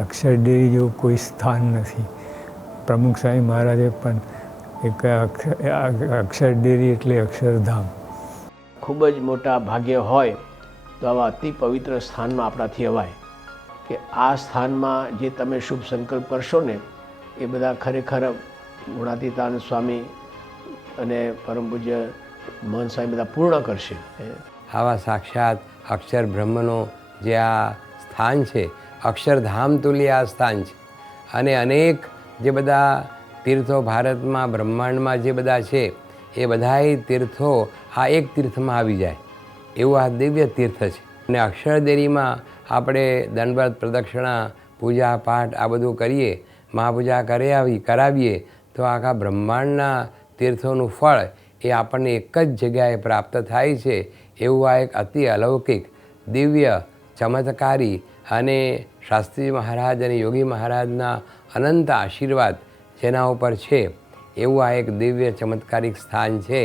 અક્ષરડેરી જેવું કોઈ સ્થાન નથી. પ્રમુખ સ્વામી મહારાજે પણ એક અક્ષરડેરી એટલે અક્ષરધામ. ખૂબ જ મોટા ભાગ્ય હોય તો આવા અતિ પવિત્ર સ્થાનમાં આપણાથી અવાય કે આ સ્થાનમાં જે તમે શુભ સંકલ્પ કરશો ને એ બધા ખરેખર ગુણાતીતાનંદ સ્વામી અને પરમ પૂજ્ય મહંત સ્વામી બધા પૂર્ણ કરશે. આવા સાક્ષાત અક્ષર બ્રહ્મનો જે આ સ્થાન છે, અક્ષરધામ તુલ્ય આ સ્થાન છે. અને અનેક જે બધા તીર્થો ભારતમાં બ્રહ્માંડમાં જે બધા છે એ બધાય તીર્થો આ એક તીર્થમાં આવી જાય એવું આ દિવ્ય તીર્થ છે. અને અક્ષરડેરીમાં આપણે દંડવત પ્રદક્ષિણા પૂજા પાઠ આ બધું કરીએ, મહાપૂજા કરાવીએ તો આખા બ્રહ્માંડના તીર્થોનું ફળ એ આપણને એક જ જગ્યાએ પ્રાપ્ત થાય છે. એવું આ એક અતિ અલૌકિક દિવ્ય ચમત્કારી અને શાસ્ત્રીજી મહારાજ અને યોગી મહારાજના અનંત આશીર્વાદ જેના ઉપર છે એવું આ એક દિવ્ય ચમત્કારિક સ્થાન છે.